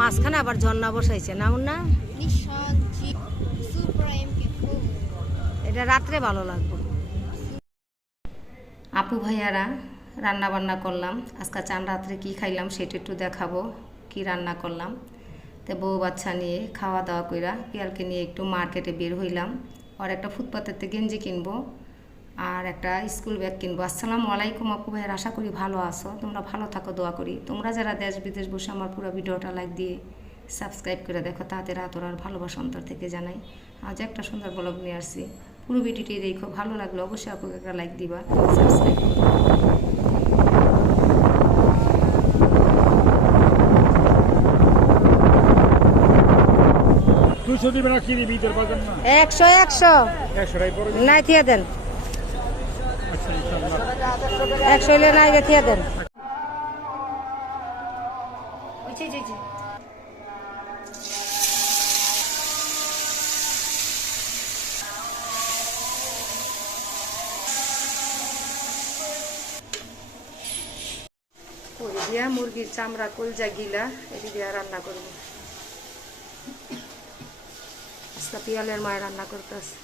মাঝখানে আবার ঝর্ণা বসাইছে না না এটা রাত্রে ভালো লাগবে। আপু ভাইয়ারা রান্না বান্না করলাম। আজকে চান রাত্রে কি খাইলাম সেটা একটু দেখাবো কি রান্না করলাম। তো বউ বাচ্চা নিয়ে খাওয়া দাওয়া কইরা পিয়ালকে নিয়ে একটু মার্কেটে বের হইলাম। আর একটা ফুটপাতেতে গেঞ্জি কিনবো। আর একটা স্কুল ব্যাগ কিনবো। আসসালামু আলাইকুম আপু ভাইয়ের আশা করি ভালো আছো। তোমরা ভালো থাকো দোয়া করি। তোমরা যারা দেশ বিদেশ বসে আমার পুরো ভিডিওটা লাইক দিয়ে সাবস্ক্রাইব করে দেখো তাদের আতর আর ভালোবাসা অন্তর থেকে জানাই। আজ একটা সুন্দর ব্লগ নিয়ে আসছি। পুরো ভিডিওটি দেখো ভালো লাগল অবশ্যই আপুকে একটা লাইক দিবা সাবস্ক্রাইব একশো একশো। একশো নাই থিয়া দেন। একশো হলে নাই থিয়া দেন। দিয়া মুরগির চামড়া কলজা গিলা এটি দিয়া রান্না করব। পিয়ালের মায় রান্না করতেছে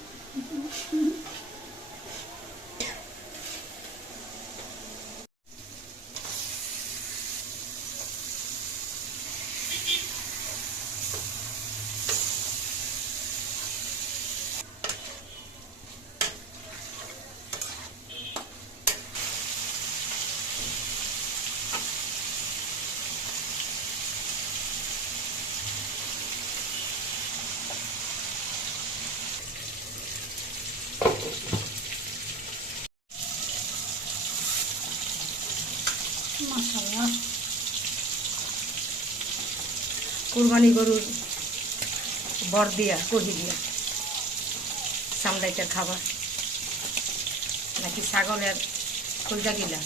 কুরবানি গরুর বর দিয়া, কহি দিয়া সামলাইটার খাবার। নাকি ছাগলের কলজা গিলা?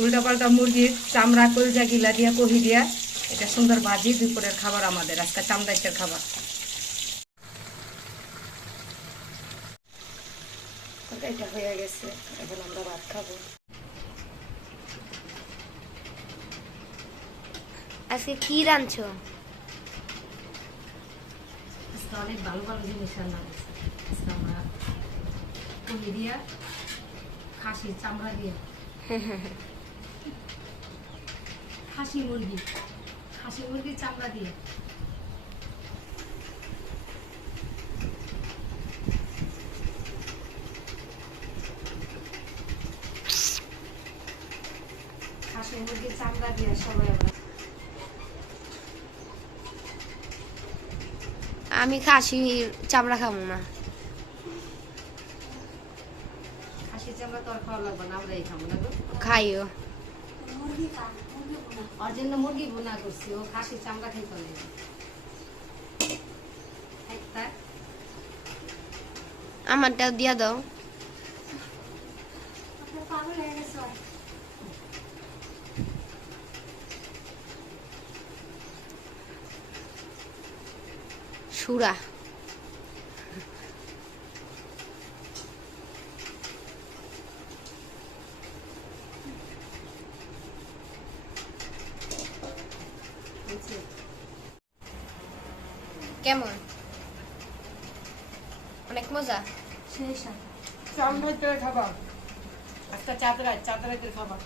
উল্টা পাল্টা মুরগির চামড়া কলজা গিলা দিয়া কহি দিয়া, এটা সুন্দর ভাজি, দুপুরের খাবার আমাদের, আজকে চামড়াইটার খাবার। এটা হয়ে গেছে। এখন আমরা ভাত খাব। আজকে কি রাঁধছো? আজকে অনেক ভালো ভালো জিনিস রান্না করছে আজকে আমরা কলি দিয়া খাসির চামড়া দিয়ে খাসি মুরগি খাসি মুরগির চামড়া দিয়ে। চামড়া দিয়ে সবাই আমি খাসির চামড়া খাব না। খাসির চামড়া তো আর খাওয়া লাগবে না আমরাই খাব না গো খাইও। ওর জন্য মুরগি বোনা করছি ও খাসির চামড়া খাইতে নেই আমারটাও দিয়া দাও। সুরা। কেমন? অনেক মজা? খাবার আজকে চাঁদরাই চাঁদরাইতে খাবার